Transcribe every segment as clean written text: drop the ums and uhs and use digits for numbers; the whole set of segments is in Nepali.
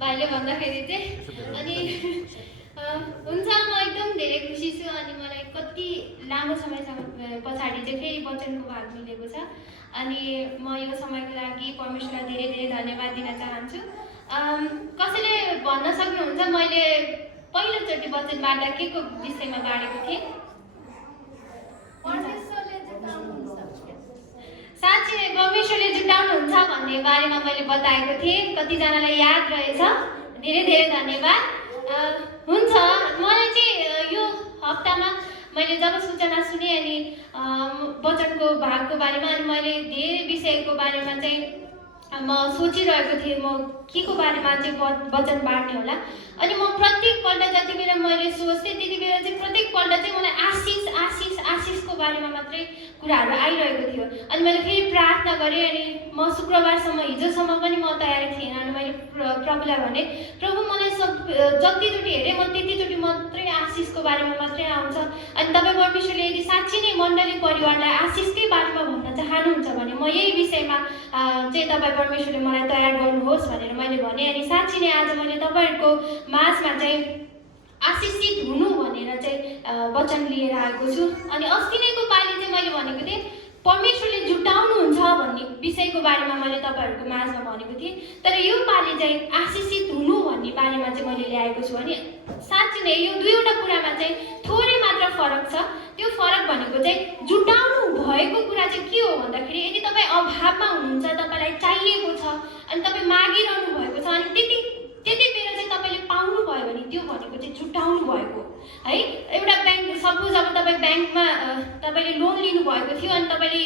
भाइले भन्दाखेरि चाहिँ अनि हुन्छ म एकदम धेरै खुसी छु अनि मलाई कति लामो समयसम्म पछाडि चाहिँ फेरि वचनको भाग मिलेको छ अनि म यो समयको लागि परमेश्वरलाई धेरै धेरै धन्यवाद दिन चाहन्छु। कसैले भन्न सक्नुहुन्छ मैले पहिलोचोटि वचन बाँड्दा के को विषयमा बाँडेको थिएँ? साँच्ची नै परमेश्वरले जुटाउनुहुन्छ भन्ने बारेमा मैले बताएको थिएँ। कतिजनालाई याद रहेछ? धेरै धेरै धन्यवाद। हुन्छ मलाई चाहिँ यो हप्तामा मैले जब सूचना सुने अनि वचनको भागको बारेमा अनि मैले धेरै विषयको बारेमा चाहिँ म सोचिरहेको थिएँ म के को बारेमा चाहिँ वचन बाँड्ने होला अनि म प्रत्येक पल्ट जति बेला मैले सोच्थेँ त्यति बेला चाहिँ प्रत्येक पल्ट चाहिँ मलाई आशिषको बारेमा मात्रै कुराहरू आइरहेको थियो अनि मैले फेरि प्रार्थना गरेँ अनि म शुक्रबारसम्म हिजोसम्म पनि म तयारी थिएन अनि मैले प्रभुलाई भने प्रभु मलाई जतिचोटि हेरेँ म त्यतिचोटि मात्रै आशिषको बारेमा मात्रै आउँछ अनि तपाईँ परमेश्वरले यदि साँच्ची नै मण्डली परिवारलाई आशिषकै बारेमा भन्न चाहनुहुन्छ भने म यही विषयमा चाहिँ तपाईँ परमेश्वरले मलाई तयार गर्नुहोस् भनेर मैले भने अनि साँच्ची नै आज मैले तपाईँहरूको माझमा चाहिँ आशिषित हुनु भनेर चाहिँ वचन लिएर आएको छु अनि अस्ति नैको पालि चाहिँ मैले भनेको थिएँ परमेश्वरले जुटाउनुहुन्छ भन्ने विषयको बारेमा मैले तपाईँहरूको माझमा भनेको थिएँ तर यो पालि चाहिँ आशिषित हुनु भन्ने बारेमा चाहिँ मैले ल्याएको छु अनि साँच्ची नै यो दुईवटा कुरामा चाहिँ थोरै मात्र फरक छ। त्यो फरक भनेको चाहिँ जुटाउनु भएको कुरा चाहिँ के हो भन्दाखेरि यदि तपाईँ अभावमा हुनुहुन्छ तपाईँलाई चाहिएको छ अनि तपाईँ मागिरहनु भएको छ अनि त्यति बेला चाहिँ तपाईँले पाउनु भयो भने त्यो भनेको चाहिँ जुटाउनु भएको है। एउटा ब्याङ्क सपोज अब तपाईँ ब्याङ्कमा तपाईँले लोन लिनुभएको थियो अनि तपाईँले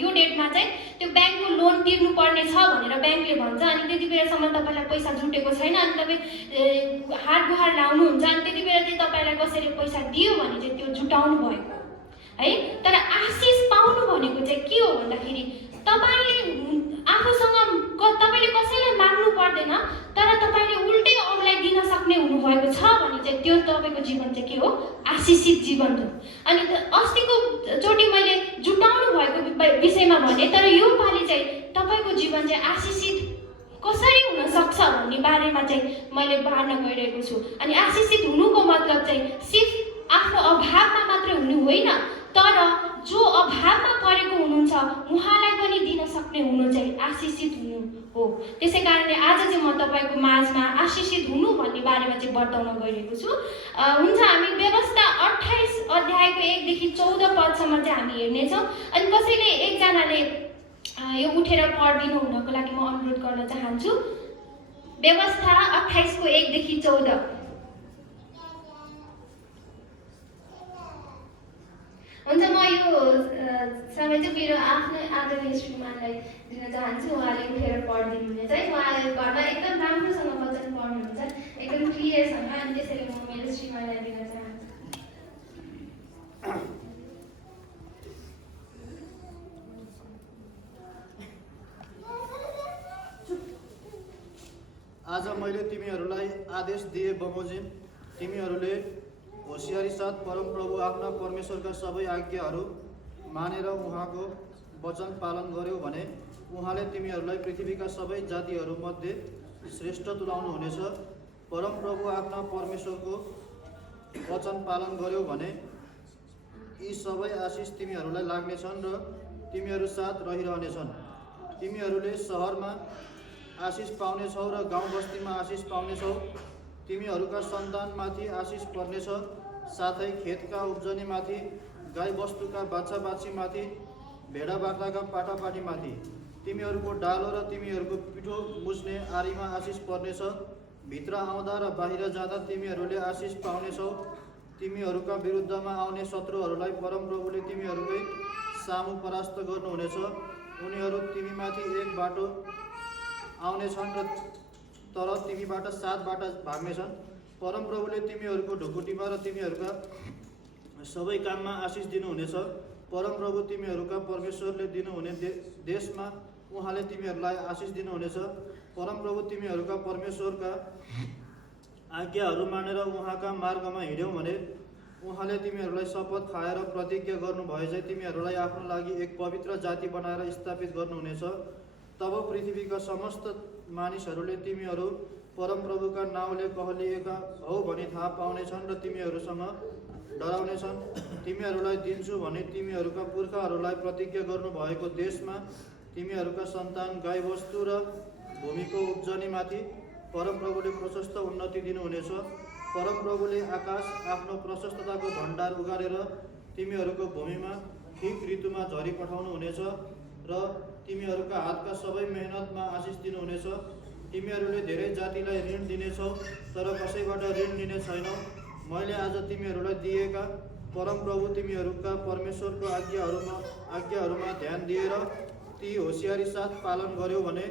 यो डेटमा चाहिँ त्यो ब्याङ्कको लोन तिर्नुपर्ने छ भनेर ब्याङ्कले भन्छ अनि त्यति बेलासम्म तपाईँलाई पैसा जुटेको छैन अनि तपाईँ हात गुहार लाउनुहुन्छ अनि त्यति बेला चाहिँ तपाईँलाई कसैले पैसा दियो भने चाहिँ त्यो जुटाउनु भएको है। तर आशिष पाउनु भनेको चाहिँ के हो भन्दाखेरि तपाईँले आफूसँग तपाईँले कसैलाई माग्नु पर्दैन तर तपाईँले उल्टै अरूलाई दिन सक्ने हुनुभएको छ भने चाहिँ त्यो तपाईँको जीवन चाहिँ के हो? आशिषित जीवन हो। अनि अस्तिको चोटि मैले जुटाउनु भएको विषयमा भने तर यो पालि चाहिँ तपाईँको जीवन चाहिँ आशिषित कसरी हुन सक्छ भन्ने बारेमा चाहिँ मैले बाँड्न गइरहेको छु अनि आशिषित हुनुको मतलब चाहिँ सिर्फ आफ्नो अभावमा मात्र हुनु होइन तर जो अभावमा परेको हुनुहुन्छ उहाँलाई पनि दिन सक्ने हुनु चाहिँ आशिषित हुनु हो। त्यसै कारणले आज चाहिँ म तपाईँको माझमा आशिषित हुनु भन्ने बारेमा चाहिँ बताउन गइरहेको छु। हुन्छ हामी व्यवस्था 28 अध्यायको 1 देखि 14 पदसम्म चाहिँ हामी हेर्नेछौँ अनि कसैले एकजनाले यो उठेर पढिदिनु हुनको लागि म अनुरोध गर्न चाहन्छु। व्यवस्था 28 को 1 देखि 14। हुन्छ म यो समय चाहिँ मेरो आफ्नै आदरणीय श्रीमानलाई दिन चाहन्छु। उहाँले उठेर पढिदिनु हुनेछ है। उहाँले घरमा एकदम राम्रोसँग वचन पढ्नुहुन्छ एकदम क्लियरसँग अनि त्यसैले म मेरो श्रीमानलाई दिन चाहन्छु। आज मैले तिमीहरूलाई आदेश दिए बमोजिम तिमीहरूले होसियारी साथ परमप्रभु आफ्ना परमेश्वरका सबै आज्ञाहरू मानेर उहाँको वचन पालन गर्यौ भने उहाँले तिमीहरूलाई पृथ्वीका सबै जातिहरूमध्ये श्रेष्ठ तुल्याउनुहुनेछ। परमप्रभु आफ्ना परमेश्वरको वचन पालन गर्यौ भने यी सबै आशिष तिमीहरूलाई लाग्नेछन् र तिमीहरू साथ रहिरहनेछन्। तिमीहरूले सहरमा आशिष पाउनेछौ र गाउँ बस्तीमा आशिष पाउनेछौ। तिमीहरूका सन्तानमाथि आशिष पर्नेछ, साथै खेतका उब्जनीमाथि, गाई बस्तुका बाछा बाछीमाथि, भेडा बाख्राका पाटापाटीमाथि, तिमीहरूको डालो र तिमीहरूको पिठो मुछ्ने आरीमा आशिष पर्नेछ। भित्र आउँदा र बाहिर जाँदा तिमीहरूले आशिष पाउनेछौ। तिमीहरूका विरुद्धमा आउने शत्रुहरूलाई परमप्रभुले तिमीहरूकै सामु परास्त गर्नुहुनेछ। उनीहरू तिमीमाथि एक बाटो आउनेछन् र तर तिमीबाट 7 बाटा भाग्नेछन्। परमप्रभुले तिमीहरूको ढुकुटीमा र तिमीहरूका सबै काममा आशिष दिनुहुनेछ। परमप्रभु तिमीहरूका परमेश्वरले दिनुहुने देशमा उहाँले तिमीहरूलाई आशिष दिनुहुनेछ। परमप्रभु तिमीहरूका परमेश्वरका आज्ञाहरू मानेर उहाँका मार्गमा हिँड्यौ भने उहाँले तिमीहरूलाई शपथ खाएर प्रतिज्ञा गर्नुभए चाहिँ तिमीहरूलाई आफ्नो लागि एक पवित्र जाति बनाएर स्थापित गर्नुहुनेछ। तब पृथ्वीका समस्त मानिसहरूले तिमीहरू परमप्रभुका नाउँले कहलिएका हौ भनी थाहा पाउनेछन् र तिमीहरूसँग डराउनेछन्। तिमीहरूलाई दिन्छु भने तिमीहरूका पुर्खाहरूलाई प्रतिज्ञा गर्नुभएको देशमा तिमीहरूका सन्तान गाईबस्तु र भूमिको उब्जनीमाथि परमप्रभुले प्रशस्त उन्नति दिनुहुनेछ। परमप्रभुले आकाश आफ्नो प्रशस्तताको भण्डार उगारेर तिमीहरूको भूमिमा ठिक ऋतुमा झरी पठाउनुहुनेछ र तिमीहरूका हातका सबै मेहनतमा आशिष दिनुहुनेछ। तिमीहरूले धेरै जातिलाई ऋण दिनेछौ तर कसैबाट ऋण लिने छैनौ। मैले आज तिमीहरूलाई दिएका परमप्रभु तिमीहरूका परमेश्वरको आज्ञाहरूमा ध्यान दिएर ती होसियारी साथ पालन गर्यौ भने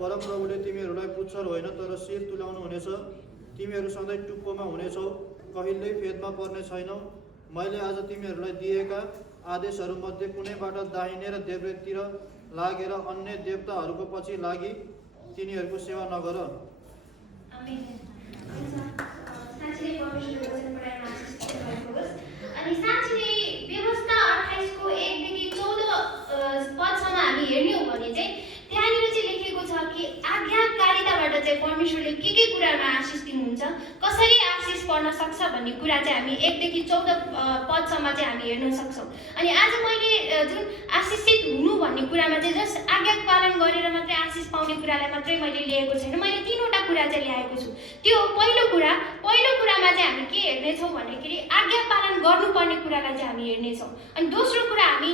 परमप्रभुले तिमीहरूलाई पुच्छर होइन तर शिर तुल्याउनु हुनेछ। तिमीहरू सधैँ टुप्पोमा हुनेछौ, कहिल्यै फेदमा पर्ने छैनौ। मैले आज तिमीहरूलाई दिएका आदेशहरूमध्ये कुनैबाट दाहिने र देब्रेतिर लागेर अन्य देवताहरूको पछि लागि तिनीहरूको सेवा नगर। अनि साँच्चै व्यवस्था 28 को 1 देखि 14 पदसम्म हामी हेर्ने हो भने चाहिँ त्यहाँनिर चाहिँ लेखेको छ कि आज्ञाकारिताबाट चाहिँ परमेश्वरले के कुरामा आशिष दिनुहुन्छ, कसरी आशिष पर्न सक्छ भन्ने कुरा चाहिँ हामी 1 देखि 14 पदसम्म चाहिँ हामी हेर्न सक्छौँ। अनि आज मैले जुन आशिषित हुनु भन्ने कुरामा चाहिँ जस्ट आज्ञा पालन गरेर मात्रै आशिष पाउने कुरालाई मात्रै मैले लिएको छैन, मैले 3वटा कुरा चाहिँ ल्याएको छु। त्यो पहिलो कुरामा चाहिँ हामी के हेर्नेछौँ भन्दाखेरि आज्ञा पालन गर्नुपर्ने कुरालाई चाहिँ हामी हेर्नेछौँ। अनि दोस्रो कुरा हामी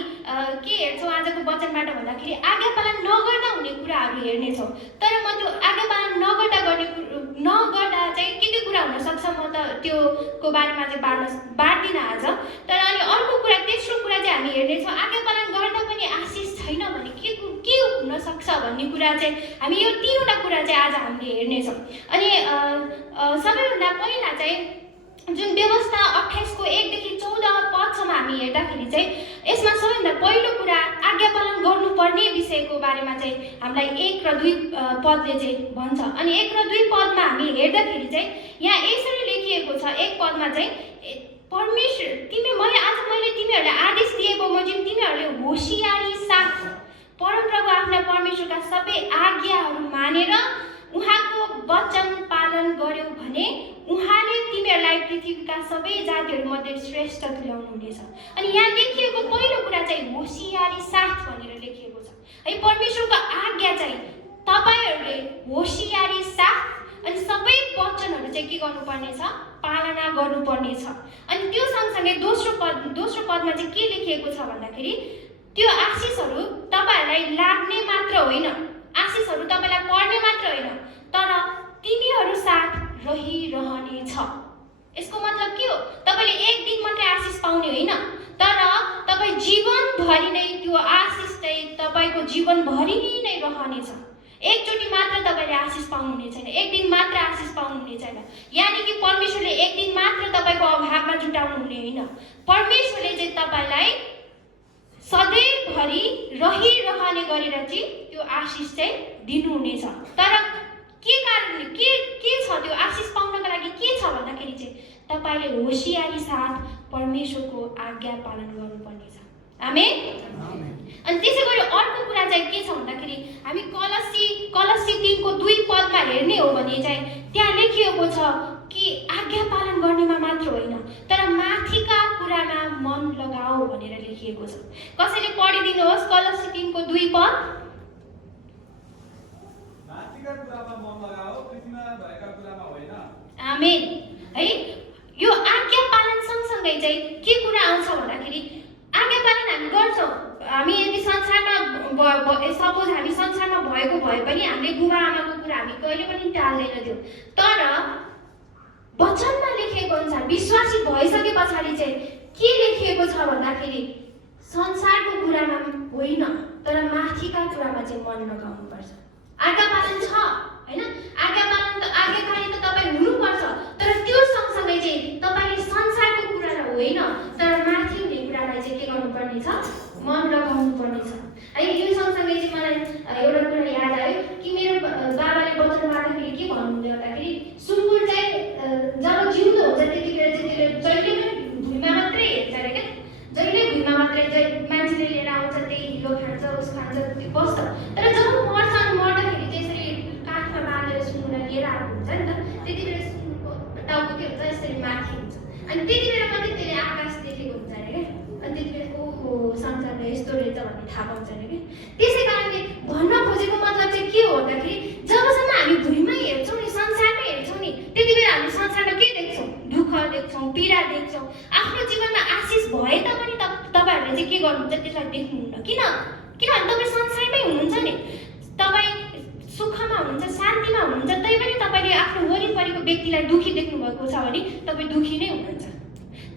के हेर्छौँ आजको वचनबाट भन्दाखेरि आज्ञा पालन नगर्दा हुने कुराहरू हेर्नेछौँ। तर म त्यो आज्ञा पालन नगर्दा चाहिँ के कुरा हुनसक्छ म त त्योको बारेमा चाहिँ बाँड्दिनँ आज। तर अनि अर्को कुरा तेस्रो कुरा चाहिँ हामी हेर्नेछौँ आज्ञा पालन गर्दा पनि आशिष छैन भने के हुनसक्छ भन्ने कुरा चाहिँ हामी यो 3वटा कुरा चाहिँ आज हामीले हेर्नेछौँ। अनि सबैभन्दा पहिला चाहिँ जुन व्यवस्था 28 को 1 देखि 14 पदसम्म हामी हेर्दाखेरि चाहिँ यसमा सबैभन्दा पहिलो कुरा आज्ञा पालन गर्नुपर्ने विषयको बारेमा चाहिँ हामीलाई 1 र 2 पदले चाहिँ भन्छ। अनि 1 र 2 पदमा हामी हेर्दाखेरि चाहिँ यहाँ यसरी लेखिएको छ। 1 पदमा चाहिँ परमेश्वर मैले तिमीहरूलाई आदेश दिए बमोजिम तिमीहरूले होसियारी साथ परमप्रभु आफ्ना परमेश्वरका सबै आज्ञाहरू मानेर उहाँको वचन पालन गर्यौ भने उहाँले तिमीहरूलाई पृथ्वीका सबै जातिहरूमध्ये श्रेष्ठ तुल्याउनु हुनेछ। अनि यहाँ लेखिएको पहिलो कुरा चाहिँ होसियारी साथ भनेर लेखिएको छ है। परमेश्वरको आज्ञा चाहिँ तपाईँहरूले होसियारी साथ अनि सबै वचनहरू चाहिँ के गर्नुपर्ने छ, पालना गर्नुपर्ने छ। अनि त्यो सँगसँगै दोस्रो पदमा चाहिँ के लेखिएको छ भन्दाखेरि त्यो आशिषहरू तपाईँहरूलाई लाग्ने मात्र होइन, आशिषहरू तपाईँलाई पर्ने मात्र होइन तर तिनीहरू साथ रहिरहनेछ। यसको मतलब के हो? तपाईँले एक दिन मात्रै आशिष पाउने होइन तर तपाईँ जीवनभरि नै त्यो आशिष चाहिँ तपाईँको जीवनभरि नै रहनेछ। एकचोटि मात्र तपाईँले आशिष पाउनुहुने छैन, एक दिन मात्र आशिष पाउनुहुने छैन। यानि कि परमेश्वरले एक दिन मात्र तपाईँको अभावमा जुटाउनु हुने होइन, परमेश्वरले चाहिँ तपाईँलाई सधैँभरि रहिरहने गरेर चाहिँ त्यो आशिष चाहिँ दिनुहुनेछ। तर के कारणले के छ त्यो आशिष पाउनको लागि के छ भन्दाखेरि चाहिँ तपाईँले होसियारी साथ परमेश्वरको आज्ञा पालन गर्नुपर्नेछ। आमेन। अनि त्यसै गरी अर्को कुरा चाहिँ के छ भन्दाखेरि हामी कलसी 3 को 2 पदमा हेर्ने हो भने चाहिँ त्यहाँ लेखिएको छ कि आज्ञा पालन गर्नेमा मात्र होइन तर माथिका कुरामा मन लगाऊ भनेर लेखिएको छ। कसैले पढिदिनुहोस् कलसी 3 को 2 पद। माथिका कुरामा मन लगाऊ, पृथ्वीमा भएका कुरामा होइन। आमेन है। यो आज्ञा पालन सँगसँगै चाहिँ के कुरा आउँछ भन्दाखेरि आज्ञा पालन हामी गर्छौँ। हामी यदि संसारमा सपोज हामी संसारमा भएको भए पनि हामीले बुबा आमाको कुरा हामी कहिले पनि टाल्दैनथ्यौँ। तर वचनमा लेखिएको अनुसार विश्वासी भइसके पछाडि चाहिँ के लेखिएको छ भन्दाखेरि संसारको कुरामा होइन तर माथिका कुरामा चाहिँ मन लगाउनुपर्छ। आज्ञा पालन छ होइन, आज्ञा पालन त तपाईँ हुनुपर्छ तर त्यो सँगसँगै चाहिँ तपाईँले संसारको कुरालाई होइन तर माथि हुने कुरालाई चाहिँ के गर्नुपर्ने छ, मन लगाउनु पर्ने छ है। यो सँगसँगै चाहिँ मलाई एउटा कुरा याद आयो कि मेरो बाबाले वचन माग्दाखेरि के भन्नुहुँदै भन्दाखेरि सुँगुर चाहिँ जब जिउँदो हुन्छ त्यतिखेर चाहिँ त्यसले जहिले पनि भुइँमा मात्रै हेर्छ अरे क्या, जहिले भुइँमा मात्रै मान्छेले लिएर आउँछ त्यही हिलो खान्छ उस खान्छ त्यो बस्छ। तर जब मर्छ अनि मर्दाखेरि चाहिँ यसरी काठ हुन्छ नि त, त्यति बेला सुनको टाउको के हुन्छ यसरी माथि हुन्छ अनि त्यति बेला मात्रै त्यसले आकाश देखेको हुन्छ अरे क्या। अनि त्यति बेला ओहो संसार यस्तो रहेछ भन्ने थाहा पाउँछ अरे क्या। त्यसै कारणले भन्न खोजेको मतलब चाहिँ के हो भन्दाखेरि जबसम्म हामी भुइँमै हेर्छौँ नि, संसारमै हेर्छौँ नि, त्यति बेला हामी संसारमा के देख्छौँ? दुःख देख्छौँ, पीडा देख्छौँ। आफ्नो जीवनमा आशिष भए तापनि तपाईँहरूले चाहिँ के गर्नुहुन्छ? त्यसलाई देख्नुहुन्न। किनभने तपाईँ संसारमै हुनुहुन्छ नि, तपाईँ सुखमा हुनुहुन्छ, शान्तिमा हुनुहुन्छ, तैपनि तपाईँले आफ्नो वरिपरिको व्यक्तिलाई दुःखी देख्नुभएको छ भने तपाईँ दुःखी नै हुनुहुन्छ।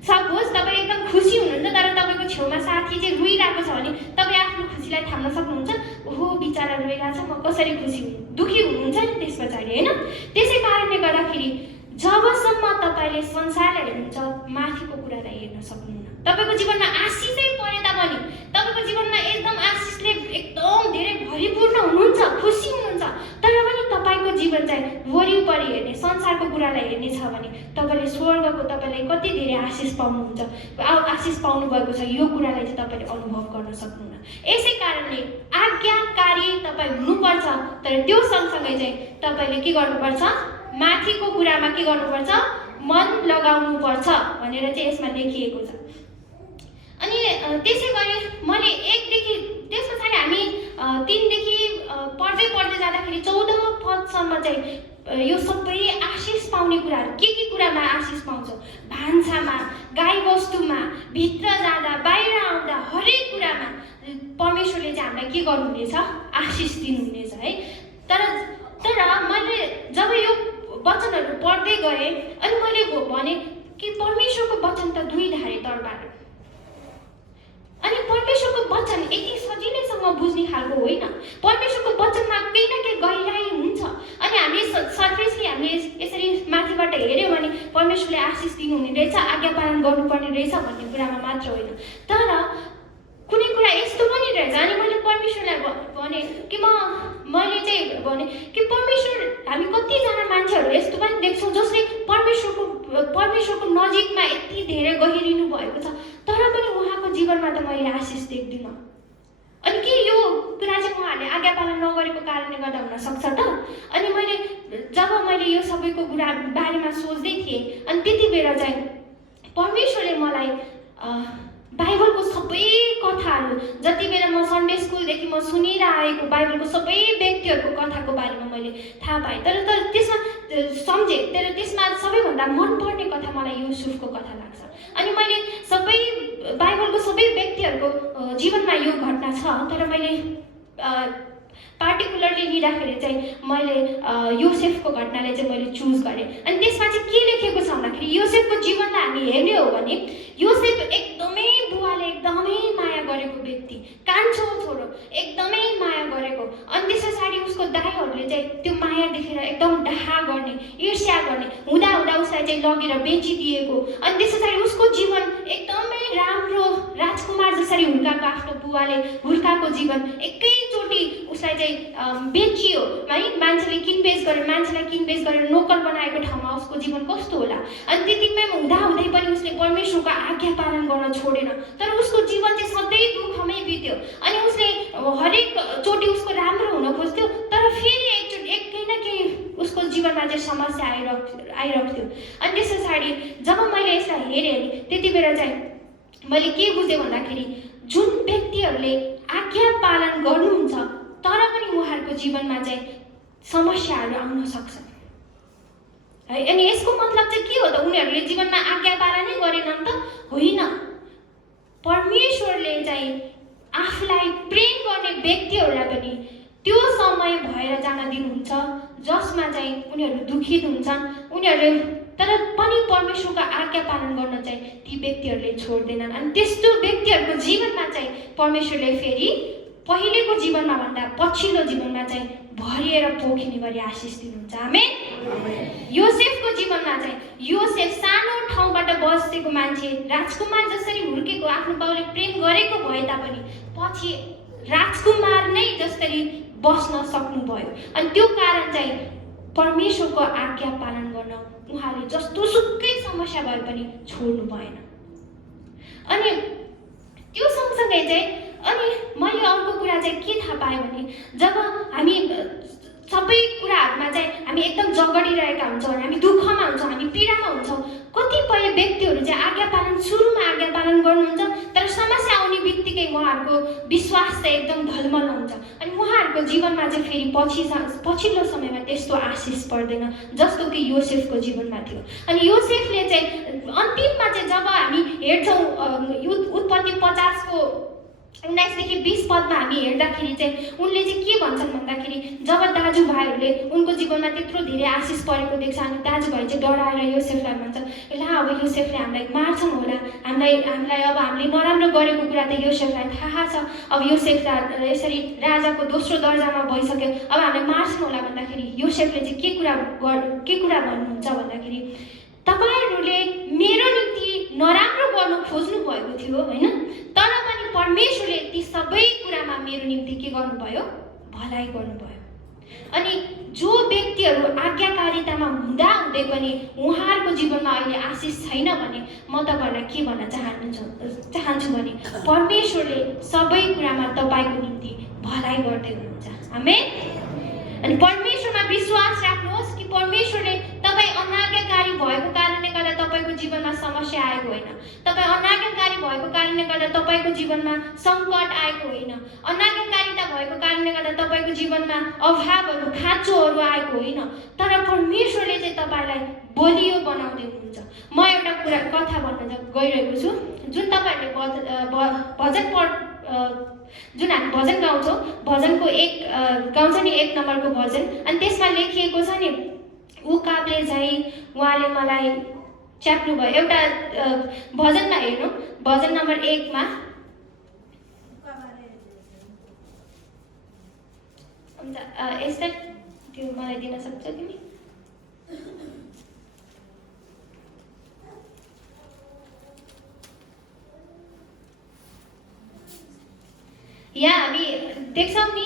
सपोज तपाईँ एकदम खुसी हुनुहुन्छ तर तपाईँको छेउमा साथी चाहिँ रोइरहेको छ भने तपाईँ आफ्नो खुसीलाई थाम्न सक्नुहुन्छ? ओहो बिचरा रोइरहेछ, म कसरी खुसी हुनु? दुःखी हुनुहुन्छ नि त्यस पछाडि, होइन? त्यसै कारणले गर्दाखेरि जबसम्म तपाईँले संसारलाई हेर्नुहुन्छ माथिको कुरालाई हेर्न सक्नुहुन्न। तपाईँको जीवनमा आशिषै परे तापनि, तपाईँको जीवनमा एकदम आशिषले एकदम धेरै भरिपूर्ण हुनुहुन्छ, खुसी हुनुहुन्छ, तर पनि तपाईँको जीवन चाहिँ वरिपरि हेर्ने संसारको कुरालाई हेर्ने छ भने तपाईँले स्वर्गको तपाईँलाई कति धेरै आशिष पाउनुहुन्छ, आशिष पाउनुभएको छ, यो कुरालाई चाहिँ तपाईँले अनुभव गर्न सक्नुहुन्न। यसै कारणले आज्ञाकारी तपाईँ हुनुपर्छ, तर त्यो सँगसँगै चाहिँ तपाईँले के गर्नुपर्छ? माथिको कुरामा के गर्नुपर्छ? मन लगाउनुपर्छ भनेर चाहिँ यसमा लेखिएको छ। अनि त्यसै गरी मैले 1 देखि त्यस पछाडि हामी 3 देखि पढ्दै जाँदाखेरि 14 पदसम्म चाहिँ यो सबै आशिष पाउने कुराहरू के कुरामा आशिष पाउँछ? भान्सामा, गाईबस्तुमा, भित्र जाँदा, बाहिर आउँदा, हरेक कुरामा परमेश्वरले चाहिँ हामीलाई के गर्नुहुनेछ? आशिष दिनुहुनेछ है। तर मैले जब यो वचनहरू पढ्दै गएँ अनि मैले भने कि परमेश्वरको वचन त 2 धारे तरबार हो। अनि परमेश्वरको वचन यति सजिलैसँग बुझ्ने खालको होइन। परमेश्वरको वचनमा केही न केही गहिराई हुन्छ। अनि हामीले सर्फेसली हामीले यसरी माथिबाट हेऱ्यौँ भने परमेश्वरले आशिष दिनुहुने रहेछ, आज्ञा पालन गर्नुपर्ने रहेछ भन्ने कुरामा मात्र होइन, तर कुनै कुरा यस्तो पनि रहेछ। अनि मैले परमेश्वरलाई भने कि मैले चाहिँ भने कि परमेश्वर, हामी कतिजना मान्छेहरू यस्तो पनि देख्छौँ जसले परमेश्वरको नजिकमा यति धेरै गहिरिनु भएको छ, तर पनि उहाँको जीवनमा त मैले आशिष देख्दिनँ। अनि के यो कुरा चाहिँ उहाँहरूले आज्ञा पालन नगरेको कारणले गर्दा हुनसक्छ त? अनि जब मैले यो सबैको कुरा बारेमा सोच्दै थिएँ अनि त्यति बेला चाहिँ परमेश्वरले मलाई बाइबलको सबै कथाहरू, जति बेला म सन्डे स्कुलदेखि म सुनिरहेको बाइबलको सबै व्यक्तिहरूको कथाको बारेमा मैले थाहा पाएँ। तर त्यसमा सम्झेँ, तर त्यसमा सबैभन्दा मनपर्ने कथा मलाई युसुफको कथा लाग्छ। अनि मैले सबै बाइबलको सबै व्यक्तिहरूको जीवनमा यो घटना छ, तर मैले पार्टिकुलरली लिँदाखेरि चाहिँ मैले योसेफको घटनालाई चाहिँ मैले चुज गरेँ। अनि त्यसमा चाहिँ के लेखेको छ भन्दाखेरि योसेफको जीवनलाई हामी हेर्ने हो भने योसेफ एकदमै बुवाले एकदमै माया गरेको व्यक्ति, कान्छो छोरो, एकदमै माया गरेको। अनि त्यस पछाडि उसको दाइहरूले चाहिँ त्यो माया देखेर एकदम डाहा गर्ने, ईर्ष्या गर्ने, हुँदा उसलाई चाहिँ लगेर बेचिदिएको। अनि त्यस पछाडि उसको जीवन एकदमै राम्रो राजकुमार जसरी हुर्काएको आफ्नो बुवाले हुर्काएको जीवन एकैचोटि उसलाई चाहिँ बेचियो है, मान्छेलाई किनबेच गरेर नोकर बनाएको ठाउँमा उसको जीवन कस्तो होला? अनि त्यतिमै हुँदै पनि उसले परमेश्वरको आज्ञा पालन गर्न छोडेन, तर उसको जीवन चाहिँ सधैँ दुःखमै बित्यो। अनि उसले हरेक चोटि उसको राम्रो हुन खोज्थ्यो, तर फेरि एकचोटि केही न केही उसको जीवनमा चाहिँ समस्या आइरहेको थियो। अनि त्यस पछाडि जब मैले यसलाई हेरेँ नि त्यति बेला चाहिँ मैले के बुझेँ भन्दाखेरि जुन व्यक्तिहरूले आज्ञा पालन गर्नुहुन्छ तर पनि उहाँहरूको जीवनमा चाहिँ समस्याहरू आउन सक्छन् है। अनि यसको मतलब चाहिँ के हो त? उनीहरूले जीवनमा आज्ञा पालनै गरेनन् त? होइन। परमेश्वरले चाहिँ आफूलाई प्रेम गर्ने व्यक्तिहरूलाई पनि त्यो समय भएर जान दिनुहुन्छ जसमा चाहिँ उनीहरू दुखित हुन्छन्, उनीहरूले तर पनि परमेश्वरको आज्ञा पालन गर्न चाहिँ ती व्यक्तिहरूले छोड्दैनन्। अनि त्यस्तो व्यक्तिहरूको जीवनमा चाहिँ परमेश्वरले फेरि पहिलेको जीवनमा भन्दा पछिल्लो जीवनमा चाहिँ भरिएर पोखिने गरी आशिष दिनुहुन्छ। आमेन। योसेफको जीवनमा चाहिँ योसेफ सानो ठाउँबाट बसेको मान्छे, राजकुमार जसरी हुर्केको, आफ्नो बाउले प्रेम गरेको भए तापनि पछि राजकुमार नै जसरी बस्न सक्नुभयो। अनि त्यो कारण चाहिँ परमेश्वरको आज्ञा पालन गर्न उहाँले जस्तो सुकै समस्या भए पनि छोड्नु भएन। अनि त्यो सँगसँगै चाहिँ अनि मैले अर्को कुरा चाहिँ के थाहा पाएँ भने जब हामी सबै कुराहरूमा चाहिँ हामी एकदम जगडिरहेका हुन्छौँ, हामी दुःखमा हुन्छौँ, हामी पीडामा हुन्छौँ। कतिपय व्यक्तिहरू चाहिँ आज्ञा पालन सुरुमा आज्ञा पालन गर्नुहुन्छ, तर समस्या आउने बित्तिकै उहाँहरूको विश्वास चाहिँ एकदम ढलमल हुन्छ अनि उहाँहरूको जीवनमा चाहिँ फेरि पछिल्लो समयमा त्यस्तो आशिष पर्दैन जस्तो कि योसेफको जीवनमा थियो। अनि योसेफले चाहिँ अन्तिममा चाहिँ जब हामी हेर्छौँ उत्पत्ति 50 को 19 देखि 20 पदमा हामी हेर्दाखेरि चाहिँ उनले चाहिँ के भन्छन् भन्दाखेरि जब दाजुभाइहरूले उनको जीवनमा त्यत्रो धेरै आशिष परेको देख्छ अनि दाजुभाइ चाहिँ डराएर योसेफलाई भन्छन्, ला अब योसेफले हामीलाई मार्छन् होला, हामीलाई अब हामीले नराम्रो गरेको कुरा त योसेफलाई थाहा छ, अब योसेफ यसरी राजाको दोस्रो दर्जामा भइसक्यो, अब हामीलाई मार्छन् होला भन्दाखेरि योसेफले चाहिँ के कुरा भन्नुहुन्छ भन्दाखेरि तपाईहरूले मेरो निम्ति नराम्रो गर्नु खोज्नु भएको थियो होइन, तर पनि परमेश्वरले ती सबै कुरामा मेरो निम्ति के गर्नुभयो, भलाइ गर्नुभयो। अनि जो व्यक्तिहरू आज्ञाकारितामा हुँदा हुँदै पनि उहाँहरूको जीवनमा अहिले आशिष छैन भने म तपाईँहरूलाई के भन्न चाहन्छु भने परमेश्वरले सबै कुरामा तपाईँको निम्ति भलाइ गर्दै हुनुहुन्छ। आमेन। अनि परमेश्वरमा विश्वास राख्नुहोस् कि परमेश्वरले तपाईँ अनाज्ञाकारी भएको कारणले गर्दा तपाईँको जीवनमा समस्या आएको होइन, तपाईँ अनाज्ञाकारी भएको कारणले गर्दा तपाईँको जीवनमा सङ्कट आएको होइन, अनाज्ञाकारिता भएको कारणले गर्दा तपाईँको जीवनमा अभावहरू खाँचोहरू आएको होइन, तर परमेश्वरले चाहिँ तपाईँलाई बलियो बनाउँदै हुनुहुन्छ। म एउटा कथा भन्न गइरहेको छु। जुन तपाईँहरूले जुन हामी भजन गाउँछौँ, भजनको गाउँछ नि 1 नम्बरको भजन, अनि त्यसमा लेखिएको छ नि उकाबले झै उहाँले मलाई च्याप्नु भयो। एउटा भजनमा हेर्नु, भजन नम्बर 1 मा यस्तै त्यो मलाई दिन सक्छ तिमी? यहाँ हामी देख्छौँ नि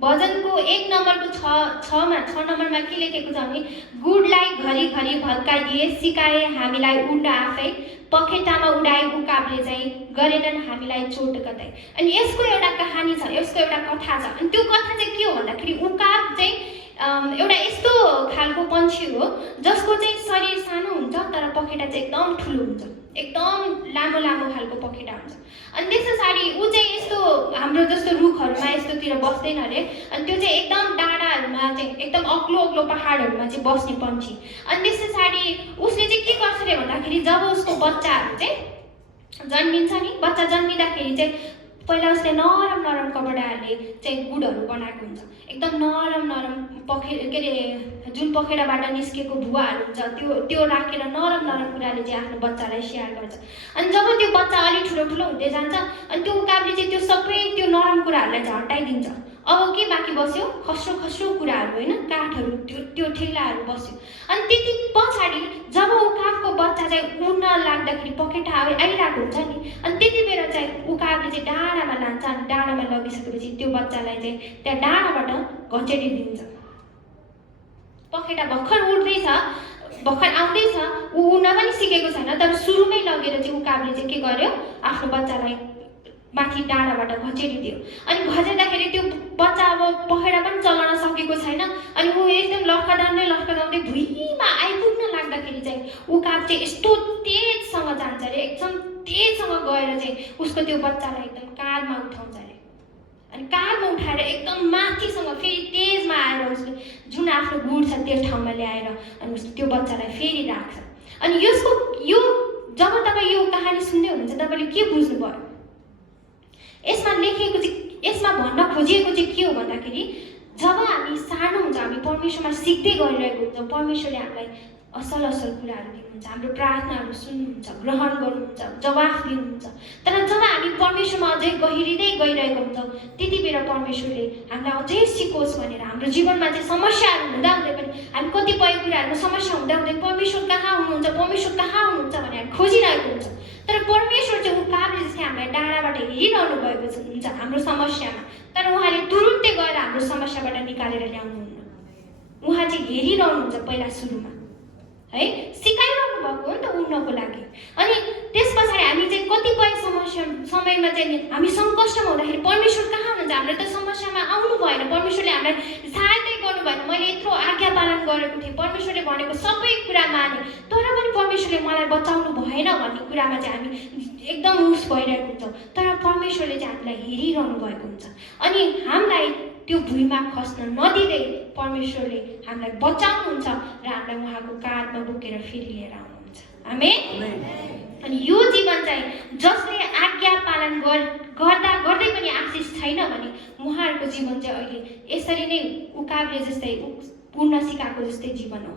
भजनको 1 नम्बरको 6 नम्बरमा के लेखेको छ भने गुडलाई घरिघरि भत्काइदिए, सिकाए हामीलाई उड्न आफै, पखेटामा उडाए उकाबले चाहिँ गरेनन् हामीलाई चोट कतै। अनि यसको एउटा कहानी छ, यसको एउटा कथा छ। अनि त्यो कथा चाहिँ के हो भन्दाखेरि उकाब चाहिँ एउटा यस्तो खालको पन्छी हो जसको चाहिँ शरीर सानो हुन्छ तर पखेटा चाहिँ एकदम ठुलो हुन्छ, एकदम लामो लामो खालको पखेटा हुन्छ। अनि त्यस पछाडि ऊ चाहिँ यस्तो हाम्रो जस्तो रुखहरूमा यस्तोतिर बस्दैन अरे, अनि त्यो चाहिँ एकदम डाँडाहरूमा चाहिँ एकदम अग्लो अग्लो पहाडहरूमा चाहिँ बस्ने पन्छी। अनि त्यस पछाडि उसले चाहिँ के गर्छ अरे भन्दाखेरि जब उसको बच्चाहरू चाहिँ जन्मिन्छ नि, बच्चा जन्मिँदाखेरि चाहिँ पहिला उसले नरम नरम कपडाहरूले चाहिँ गुडहरू बनाएको हुन्छ, एकदम नरम नरम जुन पखेटाबाट निस्केको भुवाहरू हुन्छ त्यो राखेर नरम नरम कुराले चाहिँ आफ्नो बच्चालाई स्याहार गर्छ। अनि जब त्यो बच्चा अलिक ठुलो ठुलो हुँदै जान्छ अनि त्यो उकाबले चाहिँ त्यो सबै त्यो नरम कुराहरूलाई झर्टाइदिन्छ। अब के बाँकी बस्यो? खस्रो खस्रो कुराहरू होइन, काठहरू, त्यो ठेलाहरू बस्यो। अनि त्यति पछाडि जब उकाबको बच्चा चाहिँ उड्न लाग्दाखेरि पखेटा आइरहेको हुन्छ नि, अनि त्यति बेला चाहिँ उकाबले चाहिँ डाँडामा लान्छ। अनि डाँडामा लगिसकेपछि त्यो बच्चालाई चाहिँ त्यहाँ डाँडाबाट घचेडिदिन्छ। पखेटा भर्खर उड्दैछ, भर्खर आउँदैछ, ऊ उड्न पनि सिकेको छैन, तर सुरुमै लगेर चाहिँ उकाबले चाहिँ के गर्यो, आफ्नो बच्चालाई माथि डाँडाबाट घचेडिदियो। अनि घचेर्दाखेरि त्यो बच्चा अब पखेटा पनि चलाउन सकेको छैन। अनि ऊ एकदम लड्काउँदै भुइँमा आइपुग्न लाग्दाखेरि चाहिँ उकाब चाहिँ यस्तो तेजसँग जान्छ अरे, एकदम तेजसँग गएर चाहिँ उसको त्यो बच्चालाई एकदम काँधमा उठाउँछ अरे। अनि काँधमा उठाएर एकदम माथिसँग फेरि तेजमा आएर उसले जुन आफ्नो गुड छ त्यो ठाउँमा ल्याएर अनि उसले त्यो बच्चालाई फेरि राख्छ। अनि यो जब तपाईँ यो कहानी सुन्दै हुनुहुन्छ तपाईँले के बुझ्नुभयो? यसमा लेखिएको चाहिँ, यसमा भन्न खोजिएको चाहिँ के हो भन्दाखेरि जब हामी सानो हुन्छ, हामी परमेश्वरमा सिक्दै गरिरहेको हुन्छ, परमेश्वरले हामीलाई असल असल कुराहरू दिनुहुन्छ, हाम्रो प्रार्थनाहरू सुन्नुहुन्छ, ग्रहण गर्नुहुन्छ, जवाफ दिनुहुन्छ। तर जब हामी परमेश्वरमा अझै गहिरिँदै गइरहेको हुन्छौँ त्यति बेला परमेश्वरले हामीलाई अझै सिकोस् भनेर हाम्रो जीवनमा चाहिँ समस्याहरू हुँदा हुँदै पनि हामी कतिपय कुराहरूमा समस्या हुँदा हुँदै परमेश्वर कहाँ हुनुहुन्छ भनेर हामी खोजिरहेको हुन्छ। तर परमेश्वर चाहिँ उकाबले जस्तै हामीलाई डाँडाबाट हेरिरहनु भएको हुन्छ हाम्रो समस्यामा, तर उहाँले तुरुन्तै गएर हाम्रो समस्याबाट निकालेर ल्याउनुहुन्न। उहाँ चाहिँ हेरिरहनुहुन्छ पहिला सुरुमा। है, सिकाइरहनु भएको हो नि त उड्नको लागि। अनि त्यस पछाडि हामी चाहिँ कतिपय समयमा चाहिँ हामी सङ्कष्टमा हुँदाखेरि परमेश्वर कहाँ हुनुहुन्छ? हामीले त समस्यामा आउनु भएन, परमेश्वरले हामीलाई सहायतै गर्नु भएन। मैले यत्रो आज्ञा पालन गरेको थिएँ, परमेश्वरले भनेको सबै कुरा माने, तर पनि परमेश्वरले मलाई बचाउनु भएन भन्ने कुरामा चाहिँ हामी एकदम उस भइरहेको हुन्छौँ। तर परमेश्वरले चाहिँ हामीलाई हेरिरहनु भएको हुन्छ अनि हामीलाई त्यो भुइँमा खस्न नदिँदै परमेश्वरले हामीलाई बचाउनुहुन्छ र हामीलाई उहाँको काँधमा बोकेर फेरि लिएर आउनुहुन्छ। आमेन। अनि यो जीवन चाहिँ जसले आज्ञा पालन गर्दा गर्दै पनि आशिष छैन भने उहाँहरूको जीवन चाहिँ अहिले यसरी नै उकाब्ले जस्तै पूर्ण सिकाएको जस्तै जीवन हो।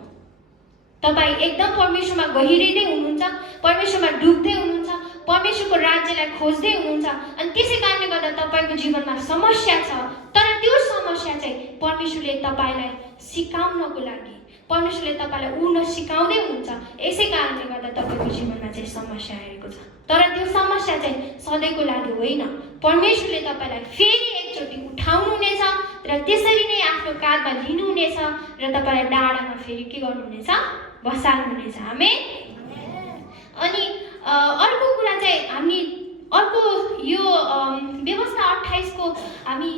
तपाईँ एकदम परमेश्वरमा गहिरिँदै हुनुहुन्छ, परमेश्वरमा डुब्दै हुनुहुन्छ, परमेश्वरको राज्यलाई खोज्दै हुनुहुन्छ अनि त्यसै कारणले गर्दा तपाईँको जीवनमा समस्या छ, तर त्यो समस्या चाहिँ परमेश्वरले तपाईँलाई सिकाउनको लागि, परमेश्वरले तपाईँलाई उड्न सिकाउँदै हुनुहुन्छ। यसै कारणले गर्दा तपाईँको जीवनमा चाहिँ समस्या आएको छ, तर त्यो समस्या चाहिँ सधैँको लागि होइन। परमेश्वरले तपाईँलाई फेरि एकचोटि उठाउनुहुनेछ र त्यसरी नै आफ्नो काँधमा लिनुहुनेछ र तपाईँलाई डाँडामा फेरि के गर्नुहुनेछ? बसाल्नुहुनेछ। आमेन। अनि अर्को कुरा चाहिँ हामी अर्को यो व्यवस्था 28 को हामी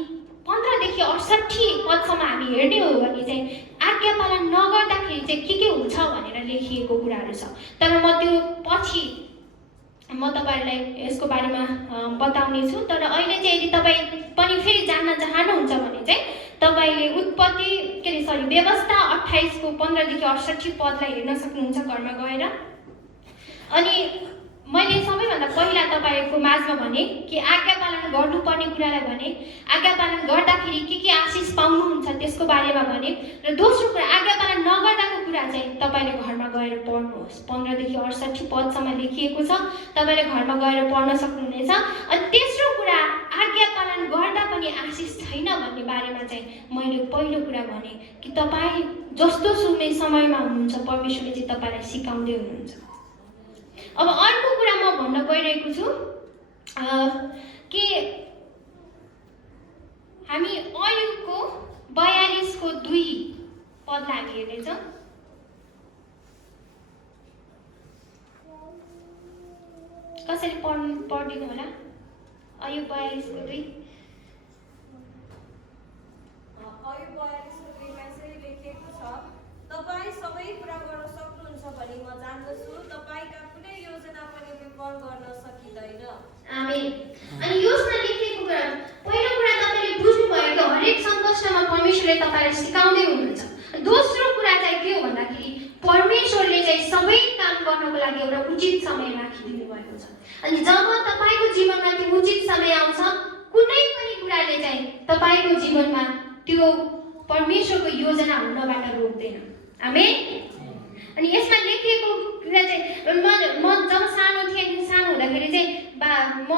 15 देखि 68 पदसम्म हामी हेर्ने हो भने चाहिँ आज्ञा पालन नगर्दाखेरि चाहिँ के हुन्छ भनेर लेखिएको कुराहरू छ। तर म त्यो पछि म तपाईहरुलाई यसको बारेमा बताउने छु। तर अहिले चाहिँ यदि तपाई पनि फेरि जान्न चाहनुहुन्छ भने चाहिँ तपाईले उत्पत्ति व्यवस्था 28 को 15 देखि 68 पदलाई हेर्न सक्नुहुन्छ घरमा गएर। अनि मैले सबैभन्दा पहिला तपाईको माझमा भने कि आज्ञा पालन गर्नुपर्ने कुरालाई भने, आज्ञा पालन गर्दाखेरि के आशिष पाउनुहुन्छ त्यसको बारेमा भने, र दोस्रो कुरा आज्ञा पालन नगर्दाको कुरा चाहिँ तपाईले घरमा गएर पढ्नुहोस्। 15 देखि 68 पदसम्म लेखिएको छ, तपाईले घरमा गएर पढ्न सक्नुहुनेछ। अनि तेस्रो कुरा आज्ञा पालन गर्दा पनि आशिष छैन भन्ने बारेमा चाहिँ मैले पहिलो कुरा भने कि तपाई जस्तो सुकै समयमा हुनुहुन्छ परमेश्वरले चाहिँ तपाईलाई सिकाउँदै हुनुहुन्छ। अब अर्को कुरा म भन्न गइरहेको छु कि हामी अयुबको 42 को 2 पदलाई हामी हेर्नेछौँ। कसरी पढिदिनु होला? अयुब 42 को 2। अयुब 42 को 2 मा यसरी लेखिएको छ, तपाई सबै कुरा गर्न सक्नुहुन्छ भनी म जान्दछु, तपाईका कुनै योजना पनि विफल गर्न सकिदैन। आमेन। अनि यसमा लेखिएको कुरा पहिलो कुरा तपाईले बुझ्नु भयो कि हरेक सङ्कष्टमा परमेश्वरले तपाईलाई सिकाउँदै हुनुहुन्छ। दोस्रो कुरा चाहिँ के हो भन्दाखेरि परमेश्वरले चाहिँ सबै काम गर्नको लागि एउटा उचित समय राखिदिनु भएको छ। अनि जब तपाईको जीवनमा त्यो उचित समय आउँछ, कुनै पनि कुराले चाहिँ तपाईको जीवनमा त्यो परमेश्वरको योजना हुनबाट रोक्दैन। आमेन। अनि यसमा लेखिएको कुरा चाहिँ म जब सानो थिएँ, सानो हुँदाखेरि चाहिँ म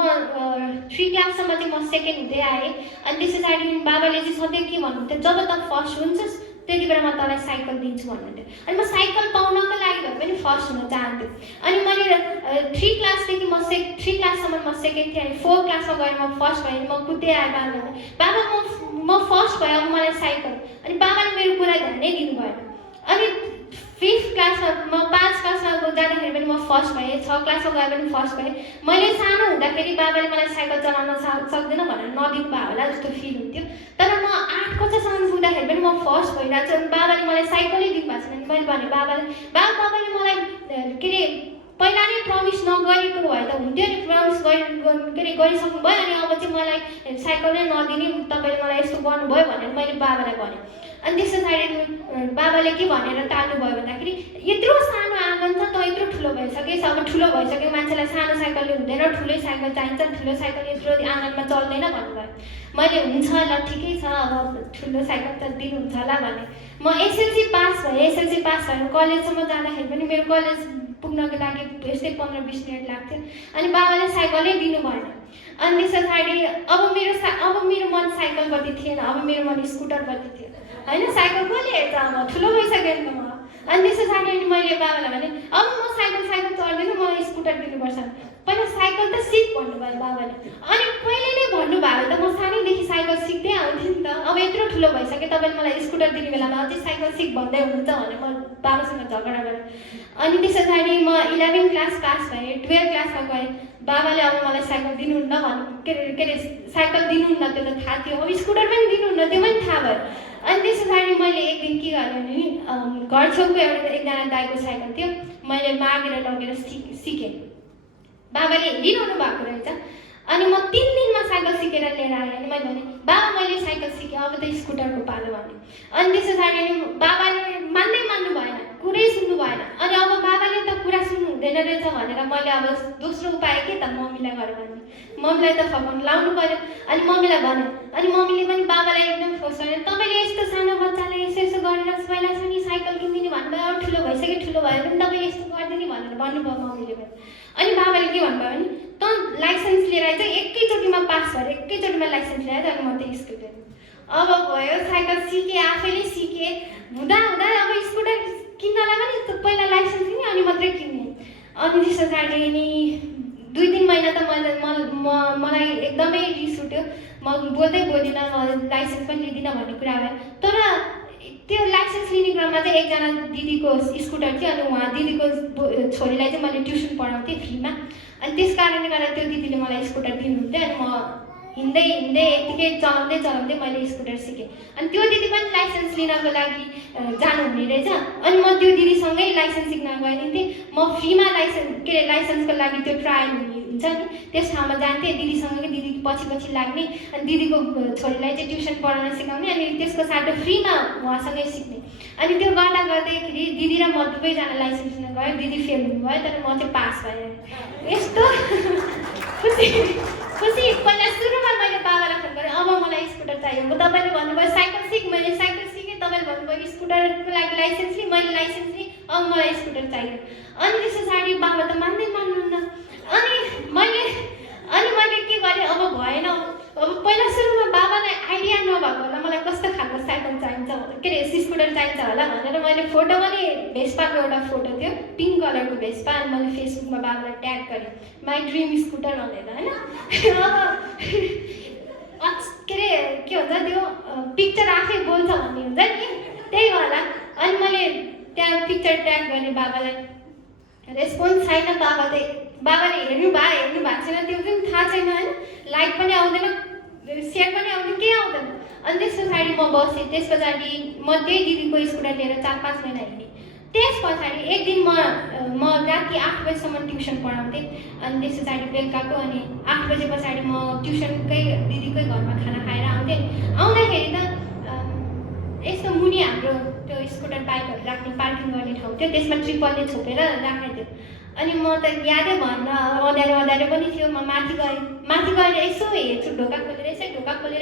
3 क्लाससम्म चाहिँ म सेकेन्ड हुँदै आएँ। अनि त्यस पछाडि बाबाले चाहिँ सधैँ के भन्नुहुन्थ्यो, जब त फर्स्ट हुन्छस् त्यति बेला म तँलाई साइकल दिन्छु भन्नुहुन्थ्यो। अनि म साइकल पाउनको लागि भए पनि फर्स्ट हुन चाहन्थेँ। अनि मैले 3 क्लासदेखि 3 क्लाससम्म म सेकेन्ड थिएँ। अनि 4 क्लासमा गएर म फर्स्ट भएँ। म कुद्दै आएँ बाबाले, बाबा म फर्स्ट भएँ, अब मलाई साइकल। अनि बाबाले मेरो कुरा ध्यानै दिनु भएन। अनि 5th क्लासमा म 5 क्लासमा जाँदाखेरि पनि म फर्स्ट भएँ, 6 क्लासमा गए पनि फर्स्ट भएँ। मैले सानो हुँदाखेरि बाबाले मलाई साइकल चलाउन सक्दैन भनेर नदिनु भयो होला जस्तो फिल हुन्थ्यो। तर म 8 कक्षासम्म पुग्दाखेरि पनि म फर्स्ट भइरहेको छु। अनि बाबाले मलाई साइकलै दिनु भएको छैन। अनि मैले भने बाबाले मलाई के अरे पहिला नै प्रमिस नगरेको भए त हुन्थ्यो नि, प्रमिस गरिसक्नु भयो। अनि अब चाहिँ मलाई साइकल नै नदिने, तपाईँले मलाई यस्तो गर्नुभयो भनेर मैले बाबालाई भनेँ। अनि त्यस पछाडि बाबाले के भनेर टाल्नुभयो भन्दाखेरि यत्रो सानो आँगन छ, त यत्रो ठुलो भइसकेछ, अब ठुलो भइसक्यो मान्छेलाई सानो साइकलले हुँदैन, ठुलै साइकल चाहिन्छ, ठुलो साइकल यत्रो आँगनमा चल्दैन भन्नुभयो। मैले हुन्छ ल ठिकै छ, अब ठुलो साइकल त दिनुहुन्छ होला भने म एसएलसी पास भएँ। एसएलसी पास भएर कलेजसम्म जाँदाखेरि पनि मेरो कलेज पुग्नको लागि यस्तै 15-20 मिनट लाग्थ्यो। अनि बाबाले साइकलै दिनु भएन। अनि त्यस पछाडि अब मेरो मन साइकलपट्टि थिएन, अब मेरो मन स्कुटरपट्टि थियो। होइन, साइकल कसले हेर्छ, अब ठुलो भइसक्यो नि त म। अनि त्यस पछाडि मैले बाबालाई भने अब म साइकल चढ्दैन, मलाई स्कुटर दिनुपर्छ। पहिला साइकल त सिक भन्नुभयो बाबाले। अनि पहिले नै भन्नुभयो त म सानैदेखि साइकल सिक्दै आउँथेँ नि त। अब यत्रो ठुलो भइसक्यो तपाईँले मलाई स्कुटर दिने बेलामा अझै साइकल सिक भन्दै हुनुहुन्छ भनेर म बाबासँग झगडा गरेँ। अनि त्यस पछाडि म 11 क्लास पास भएँ, 12 क्लासमा गएँ। बाबाले अब मलाई साइकल दिनुहुन्न के अरे साइकल दिनुहुन्न त्यो त थाहा थियो, अब स्कुटर पनि दिनुहुन्न त्यो पनि थाहा भयो। अनि त्यस पछाडि मैले एक दिन के गरेँ भने घर छेउको एकजना दाइको साइकल थियो, मैले मागेर लगेर सिकेँ। बाबाले हेरिरहनु भएको रहेछ। अनि म 3 दिनमा साइकल सिकेर लिएर आएँ। अनि मैले भने बाबा मैले साइकल सिकेँ, अब त स्कुटरको पालो भने। अनि त्यस पछाडि बाबाले मान्नु भएन, कुरै सुन्नु भएन। अनि अब बाबाले त कुरा सुन्नु हुँदैन रहेछ भनेर मैले अब दोस्रो उपाय के त मम्मीलाई गरेँ भने मम्मीलाई त फकाउनु लाउनु पऱ्यो। अनि मम्मीलाई भने, अनि मम्मीले पनि बाबालाई एकदम फोर्स गरे, तपाईँले यस्तो सानो बच्चालाई यसो गरेर पहिला पनि साइकल किनिदिने भन्नुभयो, अब ठुलो भइसक्यो, ठुलो भयो भने तपाईँले यस्तो गरिदिने भनेर भन्नुभयो मम्मीले पनि। अनि बाबाले के भन्नुभयो भने त लाइसेन्स लिएर आइज, एकैचोटिमा पास भएर एकैचोटिमा लाइसेन्स ल्याएर अनि म त स्कुटर। अब भयो साइकल सिकेँ, आफैले सिकेँ। हुँदा अब स्कुटर किन्नलाई पनि पहिला लाइसेन्स लिने अनि मात्रै किन्ने। अनि त्यस पछाडि नि 2-3 महिना त मलाई एकदमै रिस उठ्यो। म बोल्दै बोल्दिनँ, म लाइसेन्स पनि लिँदिनँ भन्ने कुरा भयो। तर त्यो लाइसेन्स लिने क्रममा चाहिँ एकजना दिदीको स्कुटर थियो। अनि उहाँ दिदीको छोरीलाई चाहिँ मैले ट्युसन पढाउँथेँ फ्रीमा। अनि त्यस कारणले गर्दा त्यो दिदीले मलाई स्कुटर दिनुहुन्थ्यो। अनि म हिँड्दै यतिकै चलाउँदै मैले स्कुटर सिकेँ। अनि त्यो दिदी पनि लाइसेन्स लिनको लागि जानुहुने रहेछ। अनि म त्यो दिदीसँगै लाइसेन्स सिक्न गइदिन्थेँ। म फ्रीमा लाइसेन्सको लागि त्यो ट्रायल हुन्छ नि त्यस ठाउँमा जान्थेँ, दिदीसँगै दिदी पछि लाग्ने। अनि दिदीको छोरीलाई चाहिँ ट्युसन पढाउन सिकाउने, अनि त्यसको साटो फ्रीमा उहाँसँगै सिक्ने। अनि त्यो गर्दाखेरि दिदी र म दुवैजना लाइसेन्स लिन गयो। दिदी फेल हुनुभयो, तर म चाहिँ पास भएँ। यस्तो खुसी। पहिला सुरुमा मैले बाबालाई फोन गरेँ, अब मलाई स्कुटर चाहियो। तपाईँले भन्नुभयो साइकल सिक, मैले साइकल सिकेँ। तपाईँले भन्नुभयो स्कुटरको लागि लाइसेन्स लिएँ, मैले लाइसेन्स लिएँ, अब मलाई स्कुटर चाहियो। अनि त्यस पछाडि बाबा त मान्नुहुन्न। अनि मैले के गरेँ, अब भएन। अब पहिला सुरुमा बाबालाई आइडिया नभएको होला मलाई कस्तो खालको साइकल चाहिन्छ, के अरे स्कुटर चाहिन्छ होला भनेर मैले फोटो पनि भेस्पाको एउटा फोटो थियो, पिङ्क कलरको भेस्पा। अनि मैले फेसबुकमा बाबालाई ट्याग गरेँ, माई ड्रिम स्कुटर भनेर होइन। के भन्छ त्यो पिक्चर आफै बोल्छ भन्ने हुन्छ नि, त्यही होला। अनि मैले त्यहाँ पिक्चर ट्याग गरेँ, बाबालाई रेस्पोन्स छैन। बाबाले हेर्नु भएको छैन, त्यो पनि थाहा छैन होइन। लाइक पनि आउँदैन, सेयर पनि आउँदैन, केही आउँदैन। अनि त्यस पछाडि म बसेँ। त्यस पछाडि म त्यही दिदीको स्कुटर लिएर 4-5 महिना हिँडेँ। त्यस पछाडि एक दिन म राति 8 बजीसम्म ट्युसन पढाउँथेँ। अनि त्यस पछाडि बेलुकाको अनि 8 बजे पछाडि म ट्युसनकै दिदीकै घरमा खाना खाएर आउँथेँ। आउँदाखेरि त यस्तो मुनि हाम्रो त्यो स्कुटर बाइकहरू राख्ने पार्किङ गर्ने ठाउँ थियो, त्यसमा ट्रिपलले छोपेर राखेको थियो। अनि म त यादै भन्न अँध्यारो पनि थियो। म माथि गएर यसो हेर्छु, ढोका खोलेर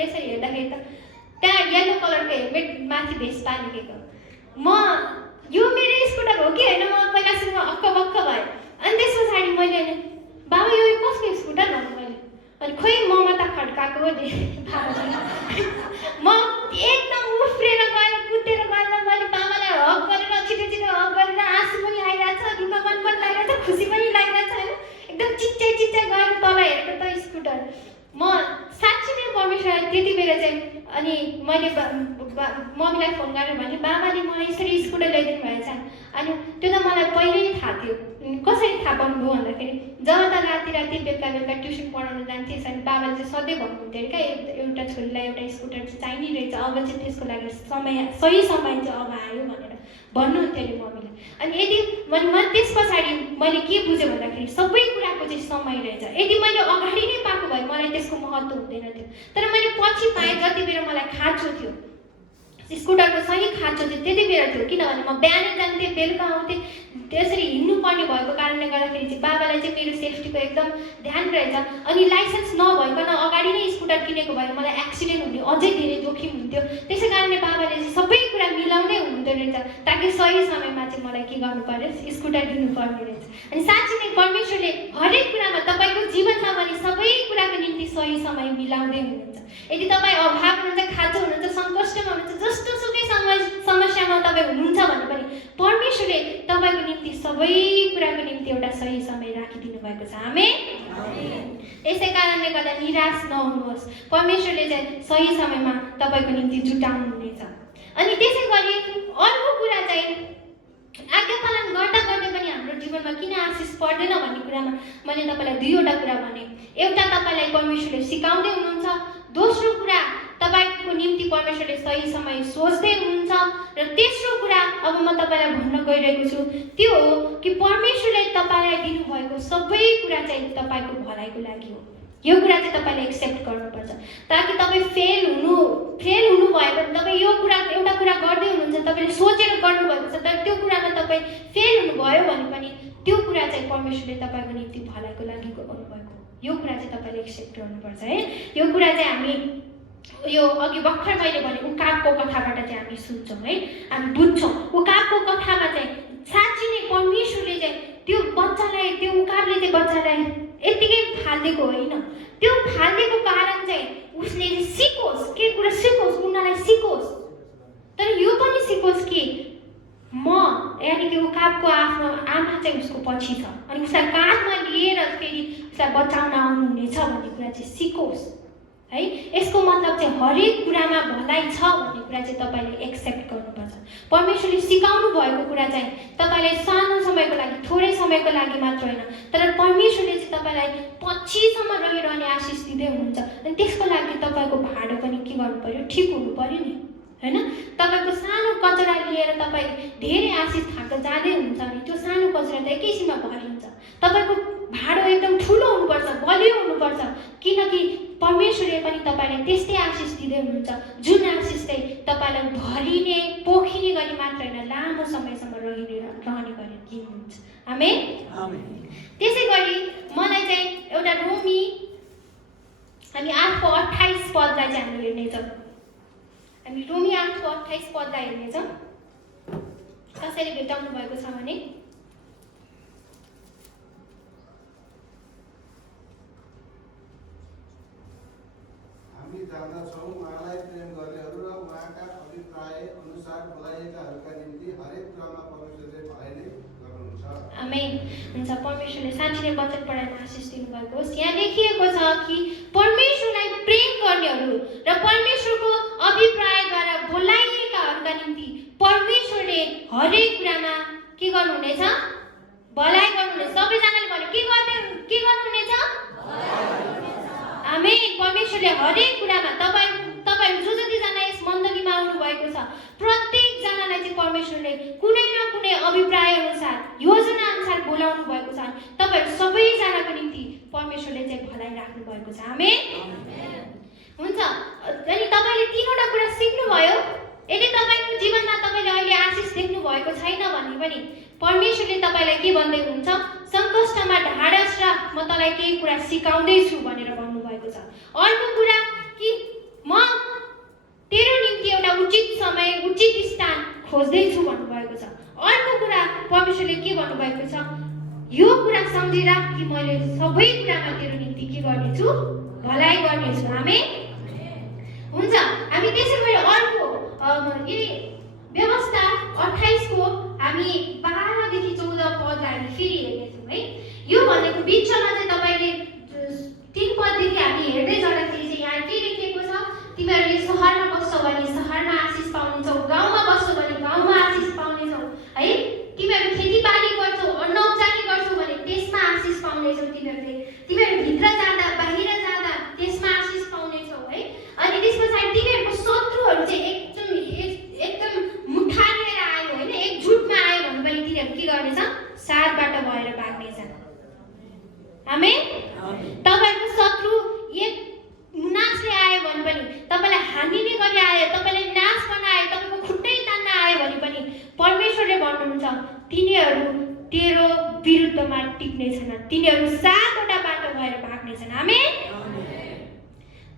यसो हेर्दाखेरि त त्यहाँ येल्लो कलरको हेलमेट माथि भेस्पा लेखेको। म यो मेरो स्कुटर हो कि होइन, म पहिला सुरुमा अक्क भएँ। अनि त्यस पछाडि मैले बाबा यो कसको स्कुटर भन्नु मैले। अनि खोइ ममा त खड्काएको नि म एकदम उफ्रेर गएर कुदेर गएर मैले बाबालाई हक गरेर छिटो हक गरेर आँसु पनि आइरहेछ, रुन मन पनि लागिरहेछ, खुसी पनि लागिरहेछ होइन। एकदम चिच्चै गएर तल हेरेको त स्कुटर। म साँच्चै नै परमेश्वरलाई त्यति बेला चाहिँ अनि मैले मम्मीलाई फोन गरेर भने बाबाले मलाई यसरी स्कुटर ल्याइदिनु भएछ। अनि त्यो त मलाई पहिल्यै थाहा थियो। कसरी थाहा पाउनुभयो भन्दाखेरि जब त राति बेलुका ट्युसन पढाउन जान्थेँ। अनि बाबाले चाहिँ सधैँ भन्नुहुन्थ्यो अरे क्या, एउटा छोरीलाई एउटा स्कुटर चाहिँ चाहिने रहेछ, अब चाहिँ त्यसको लागि सही समय चाहिँ अब आयो भनेर भन्नुहुन्थ्यो अरे मम्मीले। अनि यदि मैले त्यस पछाडि मैले के बुझेँ भन्दाखेरि सबै कुराको चाहिँ समय रहेछ। यदि मैले अगाडि नै पाएको भए मलाई त्यसको महत्त्व हुँदैन थियो। तर मैले पछि पाएँ, जति बेला मलाई खाँचो थियो, स्कुटरको सही खाँचो थियो त्यति बेला थियो। किनभने म बिहानै जान्थेँ, बेलुका आउँथेँ, त्यसरी हिँड्नु पर्ने भएको कारणले गर्दाखेरि चाहिँ बाबालाई चाहिँ मेरो सेफ्टीको एकदम ध्यान रहेछ। अनि लाइसेन्स नभइकन अगाडि नै स्कुटर किनेको भए मलाई एक्सिडेन्ट हुने अझै धेरै जोखिम हुन्थ्यो। त्यसै कारणले बाबाले चाहिँ सबै कुरा मिलाउँदै हुनुहुँदो रहेछ, ताकि सही समयमा चाहिँ मलाई के गर्नु पर्यो, स्कुटर दिनुपर्ने रहेछ। अनि साँच्चै नै परमेश्वरले हरेक कुरामा तपाईँको जीवनमा पनि सबै कुराको निम्ति सही समय मिलाउँदै हुनुहुन्छ। यदि तपाईँ अभाव हुनुहुन्छ, खाँचो हुनुहुन्छ, सङ्कष्टमा हुनुहुन्छ, जस्तोसुकै समस्यामा तपाईँ हुनुहुन्छ भने पनि परमेश्वरले तपाईँको निम्ति सबै कुराको निम्ति एउटा सही समय राखिदिनु भएको छ। आमेन। यसै कारणले गर्दा निराश नहुनुहोस्। परमेश्वरले चाहिँ सही समयमा तपाईँको निम्ति जुटाउनु हुनेछ। अनि त्यसै गरी अर्को कुरा चाहिँ आज्ञा पालन गर्दा गर्दै पनि हाम्रो जीवनमा किन आशिष पर्दैन भन्ने कुरामा मैले तपाईँलाई दुईवटा कुरा भने। एउटा तपाईँलाई परमेश्वरले सिकाउँदै हुनुहुन्छ, दोस्रो कुरा तपाईँको निम्ति परमेश्वरले सही समय सोच्दै हुनुहुन्छ, र तेस्रो कुरा अब म तपाईँलाई भन्न गइरहेको छु त्यो हो कि परमेश्वरले तपाईँलाई दिनुभएको सबै कुरा चाहिँ तपाईँको भलाइको लागि हो। यो कुरा चाहिँ तपाईँले एक्सेप्ट गर्नुपर्छ, ताकि तपाईँ फेल हुनुभयो भने तपाईँ यो कुरा एउटा कुरा गर्दै हुनुहुन्छ, तपाईँले सोचेर गर्नुभएको छ तर त्यो कुरामा तपाईँ फेल हुनुभयो भने पनि त्यो कुरा चाहिँ परमेश्वरले तपाईँको निम्ति भलाइको लागि गर्नुभएको, यो कुरा चाहिँ तपाईँले एक्सेप्ट गर्नुपर्छ है। यो कुरा चाहिँ हामी यो अघि भर्खर मैले भने उकाबको कथाबाट चाहिँ हामी सुन्छौँ है, हामी बुझ्छौँ। उकाबको कथामा चाहिँ साँच्चै नै परमेश्वरले चाहिँ त्यो बच्चालाई, त्यो उकाबले चाहिँ बच्चालाई यत्तिकै फालिदिएको होइन, त्यो फालिदिएको कारण चाहिँ उसले सिकोस्, के कुरा सिकोस्, उनीहरूलाई सिकोस्, तर यो पनि सिकोस् कि म यानि कि उकाबको आफ्नो आमा चाहिँ उसको पछि छ अनि उसलाई काँधमा लिएर फेरि उसलाई बचाउन आउनुहुनेछ भन्ने कुरा चाहिँ सिकोस् है। यसको मतलब चाहिँ हरेक कुरामा भलाइ छ भन्ने कुरा चाहिँ तपाईँले एक्सेप्ट गर्नुपर्छ। परमेश्वरले सिकाउनु भएको कुरा चाहिँ तपाईँलाई सानो समयको लागि, थोरै समयको लागि मात्र होइन, तर परमेश्वरले चाहिँ तपाईँलाई पछिसम्म रहिरहने आशिष दिँदै हुनुहुन्छ। अनि त्यसको लागि तपाईँको भाडो पनि के गर्नु पर्यो, ठिक हुनु पर्यो नि होइन। तपाईँको सानो कचरा लिएर तपाईँ धेरै आशिष थाक्न जाँदै हुन्छ भने त्यो सानो कचरा त एकैछिनमा भरिन्छ। तपाईँको भाडो एकदम ठुलो हुनुपर्छ, बलियो हुनुपर्छ, किनकि परमेश्वरले पनि तपाईँलाई त्यस्तै आशिष दिँदै हुनुहुन्छ जुन आशिष चाहिँ तपाईँलाई भरिने, पोखिने गरी मात्र होइन, लामो समयसम्म रहने गरी दिनुहुन्छ। आमेन। त्यसै गरी मलाई चाहिँ एउटा रोमी हामी 8:28 पदलाई चाहिँ हामी हेर्नेछौँ। हामी रोमी 8:28 पदलाई हेर्नेछौँ। कसरी भेटाउनु भएको छ भने हामी जान्दछौँ उहाँलाई प्रेम गर्नेहरू र उहाँका अभिप्राय अनुसार बोलाइएकाहरूका निम्ति हरेक कुरामा परमेश्वरले भलाइ नै गर्नुहुन्छ। आमेन। हुन्छ, परमेश्वरले साँच्चै नै वचन पढाइमा आशिष दिनुभएको होस्। यहाँ लेखिएको छ कि परमेश्वरलाई प्रेम गर्नेहरू र परमेश्वरको अभिप्रायद्वारा बोलाइएकाहरूका निम्ति परमेश्वरले हरेक कुरामा के गर्नुहुनेछ, भलाइ गर्नुहुनेछ। सबैजनाले भन्यो के गर्नुहुनेछ? आमेन। परमेश्वरले हरेक कुरामा तपाईहरु जो जतिजना यस मण्डलीमा आउनु भएको छ प्रत्येकजनालाई चाहिँ परमेश्वरले कुनै न कुनै अभिप्राय अनुसार, योजना अनुसार बोलाउनु भएको छ। तपाईहरु सबैजनाको निम्ति परमेश्वरले चाहिँ भलाइ राख्नु भएको छ। आमेन। हुन्छ, अनि तपाईले तीनवटा कुरा सिक्नु भयो। यदि तपाईको जीवनमा तपाईले अहिले आशिष देख्नु भएको छैन भने पनि परमेश्वरले तपाईलाई के भन्दै हुनुहुन्छ, संकष्टमा ढाडस राख, म तँलाई केही कुरा सिकाउँदै छु भनेर भन्नुभएको छ। अर्को कुरा कि म तेरो निम्ति एउटा उचित समय, उचित स्थान खोज्दै छु भन्नुभएको छ। अर्को कुरा परमेश्वरले के भन्नुभएको छ, यो कुरा सम्झिराख कि मैले सबै कुरामा तेरो निम्ति के गर्नेछु, भलाइ गर्नेछु। आमेन। हुन्छ, हामी त्यसै गरी अर्को व्यवस्था 28 को हामी 12 देखि 14 पदलाई हामी फेरि हेर्नेछौँ है। यो भनेको बिचमा चाहिँ तपाईले 3 पददेखि हामी हेर्दै जाँदाखेरि चाहिँ यहाँ के लेखिएको छ, तिमीहरूले शहरमा बस्छौ भने शहरमा आशिष पाउनेछौ, गाउँमा बस्छौ भने गाउँमा आशिष पाउनेछौ है। तिमीहरू खेतीबाली गर्छौ, अन्न उब्जनी गर्छौ भने त्यसमा आशिष पाउनेछौ। तिमीहरू भित्र जाँदा बाहिर जाँदा त्यसमा आशिष पाउनेछौ है। अनि त्यसपछि तिमीहरूको शत्रुहरू चाहिँ एकदम मुठारेर आयो होइन, एकजुटमा आयो भने पनि तिनीहरू के गर्नेछ, साथबाट भएर भाग्नेछन्। आमेन। तपाईहरुको शत्रु एक नाशले आयो भने पनि, तपाईलाई हानिने गरी आयो, तपाईलाई नाश गर्न आयो, तपाईको खुट्टै तान्न आयो भने पनि परमेश्वरले भन्नुहुन्छ तिनीहरू तेरो विरुद्धमा टिक्ने छैनन्, तिनीहरू सातवटा बाटो भएर भाग्नेछन्। आमेन।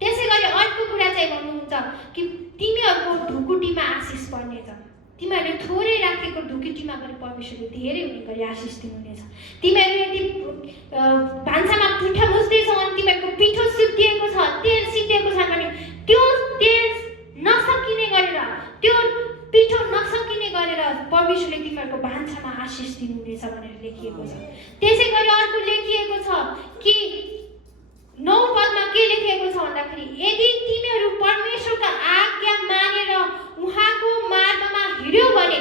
त्यसै गरी अर्को कुरा चाहिँ भन्नुहुन्छ कि तिमीहरूको ढुकुटीमा आशिष पर्नेछ। तिमीहरूले थोरै राखेको ढुकुटीमा पनि परमेश्वरले धेरै हुने गरी आशिष दिनुहुनेछ। तिमीहरू यदि भान्सामा पिठो मुस्दैछौ अनि तिमीहरूको पिठो सिद्धिएको छ, तेल सिद्धिएको छ भने त्यो तेल नसकिने गरेर, त्यो पिठो नसकिने गरेर परमेश्वरले तिमीहरूको भान्सामा आशिष दिनुहुनेछ भनेर लेखिएको छ। त्यसै गरी अर्को लेखिएको छ कि 9 पदमा के लेखिएको छ भन्दाखेरि यदि तिमीहरू परमेश्वरका आज्ञा मानेर उहाँको मार्गमा हिँड्यौ भने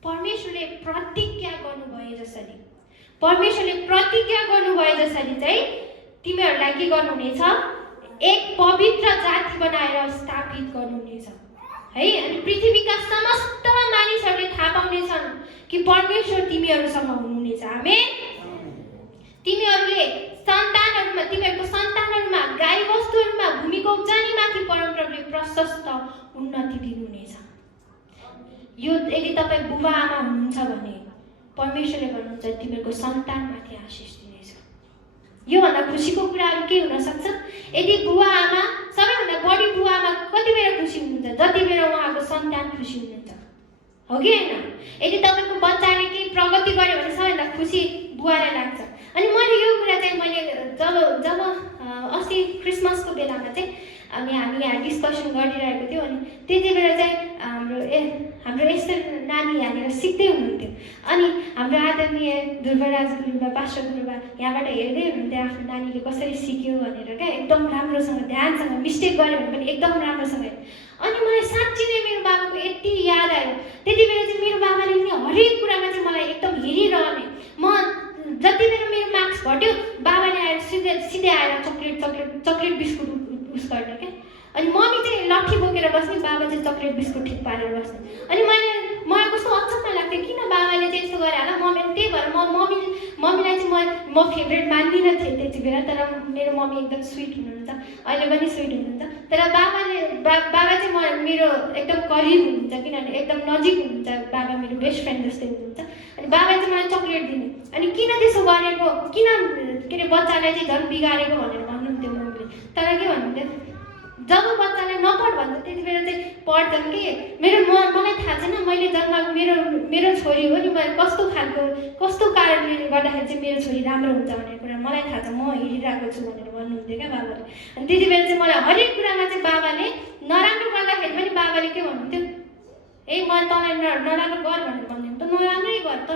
परमेश्वरले प्रतिज्ञा गर्नुभए जसरी चाहिँ तिमीहरूलाई के गर्नुहुनेछ, एक पवित्र जाति बनाएर स्थापित गर्नुहुनेछ है। अनि पृथ्वीका समस्त मानिसहरूले थाहा पाउनेछन् कि परमेश्वर तिमीहरूसँग हुनुहुनेछ। आमेन। तिमीहरूको सन्तानहरूमा गाईबस्तुहरूमा भूमिको उब्जनीमाथि परमप्रभुले प्रशस्त उन्नति दिनुहुनेछ। यो यदि तपाईँ बुबा आमा हुनुहुन्छ भने परमेश्वरले भन्नुहुन्छ तिमीहरूको सन्तानमाथि आशिष दिनेछ। योभन्दा खुसीको कुराहरू के हुन सक्छ? यदि बुवा आमा, सबैभन्दा बढी बुवा आमा कति बेला खुसी हुनुहुन्छ? जति बेला उहाँको सन्तान खुसी हुनुहुन्छ, हो कि होइन? यदि तपाईँको बच्चाले केही प्रगति गर्यो भने सबैभन्दा खुसी बुवालाई लाग्छ। अनि मैले यो कुरा चाहिँ जब अस्ति क्रिसमसको बेलामा चाहिँ अनि हामी यहाँ डिस्कसन गरिरहेको थियौँ। अनि त्यति बेला चाहिँ हाम्रो यस्तो नानी यहाँनिर सिक्दै हुनुहुन्थ्यो। अनि हाम्रो आदरणीय ध्रुवराज गुरुबा, पास्टर गुरुबा यहाँबाट हेर्दै हुनुहुन्थ्यो आफ्नो नानीले कसरी सिक्यो भनेर क्या। एकदम राम्रोसँग ध्यानसँग मिस्टेक गर्यो भने पनि एकदम राम्रोसँग। अनि मलाई साँच्ची नै मेरो बाबाको यति याद आयो। त्यति बेला चाहिँ मेरो बाबाले नि हरेक कुरामा चाहिँ मलाई एकदम हेरिरहने। म जति बेला मेरो मार्क्स घट्यो बाबाले आएर सिधै आएर चक्लेट बिस्कुट उस गर्ने क्या। अनि मम्मी चाहिँ लट्ठी बोकेर बस्ने, बाबा चाहिँ चक्लेट बिस्कुट ठिक पारेर बस्ने। अनि मलाई कस्तो अचम्म लाग्थ्यो किन बाबाले चाहिँ यस्तो गरे होला। मम्मीले त्यही भएर मम्मीलाई चाहिँ म फेभरेट मान्दिनँ थिएँ त्यति बेला। तर मेरो मम्मी एकदम स्विट हुनुहुन्छ, अहिले पनि स्विट हुनुहुन्छ। तर बाबा चाहिँ मेरो एकदम करिब हुनुहुन्छ, किनभने एकदम नजिक हुनुहुन्छ। बाबा मेरो बेस्ट फ्रेन्ड जस्तै हुनुहुन्छ। अनि बाबा चाहिँ मलाई चक्लेट दिने। अनि किन त्यसो गरेको, किन के अरे बच्चालाई चाहिँ झन् बिगारेको भनेर भन्नुहुन्थ्यो मम्मीले। तर के भन्नुहुन्थ्यो, जब बच्चाले नपढ भन्छ त्यति बेला चाहिँ पढ्छन् कि। मलाई थाहा छैन मैले जन्माएको मेरो छोरी हो नि, मैले कस्तो कारणले गर्दाखेरि चाहिँ मेरो छोरी राम्रो हुन्छ भन्ने कुरा मलाई थाहा छ, म हेरिरहेको छु भनेर भन्नुहुन्थ्यो क्या बाबाले। अनि त्यति बेला चाहिँ मलाई हरेक कुरामा चाहिँ बाबाले नराम्रो गर्दाखेरि पनि बाबाले के भन्नुहुन्थ्यो, ए म तँलाई नराम्रो गर भनेर भन्थ्यो, त नराम्रै गर, त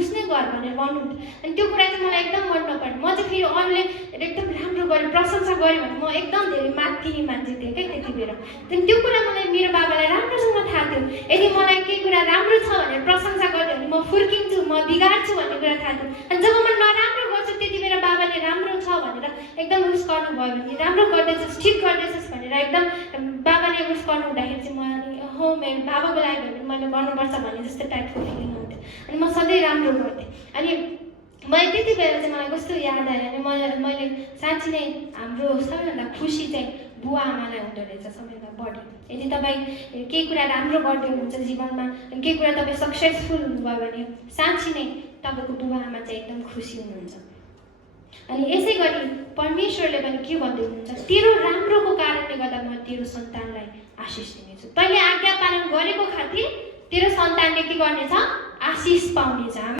उसनै गर भनेर भन्नुहुन्थ्यो। अनि त्यो कुरा चाहिँ मलाई एकदम मन नपर्ने। म चाहिँ फेरि अरूले एकदम राम्रो गरेँ, प्रशंसा गरेँ भने म एकदम धेरै माथिने मान्छे थिएँ क्या त्यति बेला। त्यो कुरा मलाई मेरो बाबालाई राम्रोसँग थाहा थियो। यदि मलाई केही कुरा राम्रो छ भनेर प्रशंसा गर्यो भने म फुर्किन्छु, म बिगार्छु भन्ने कुरा थाहा थियो। अनि जब म नराम्रो गर्छु त्यति बेला बाबाले राम्रो छ भनेर एकदम उस गर्नुभयो भने, राम्रो गर्दैछस्, ठिक गर्दैछस् भनेर एकदम बाबाले उस गर्नु हुँदाखेरि चाहिँ मलाई हो मेरो बाबाको लागि भने मैले गर्नुपर्छ भन्ने जस्तो टाइपको फिलिङ हुन्थ्यो। अनि म सधैँ राम्रो गर्थेँ। अनि मैले त्यति बेला चाहिँ मलाई कस्तो याद आयो भने मैले साँच्ची नै हाम्रो सबैभन्दा खुसी चाहिँ बुवा आमालाई हुँदो रहेछ सबैभन्दा बढी। यदि तपाईँ केही कुरा राम्रो गर्दै हुनुहुन्छ जीवनमा, केही कुरा तपाईँ सक्सेसफुल हुनुभयो भने साँच्ची नै तपाईँको बुवा आमा चाहिँ एकदम खुसी हुनुहुन्छ। अनि यसै गरी परमेश्वरले पनि के भन्दै हुनुहुन्छ, तेरो राम्रोको कारणले गर्दा म तेरो सन्तानलाई आशिष दिनेछु। तैँले आज्ञा पालन गरेको खातिर तेरो सन्तानले के गर्नेछ, आशिष पाउनेछ।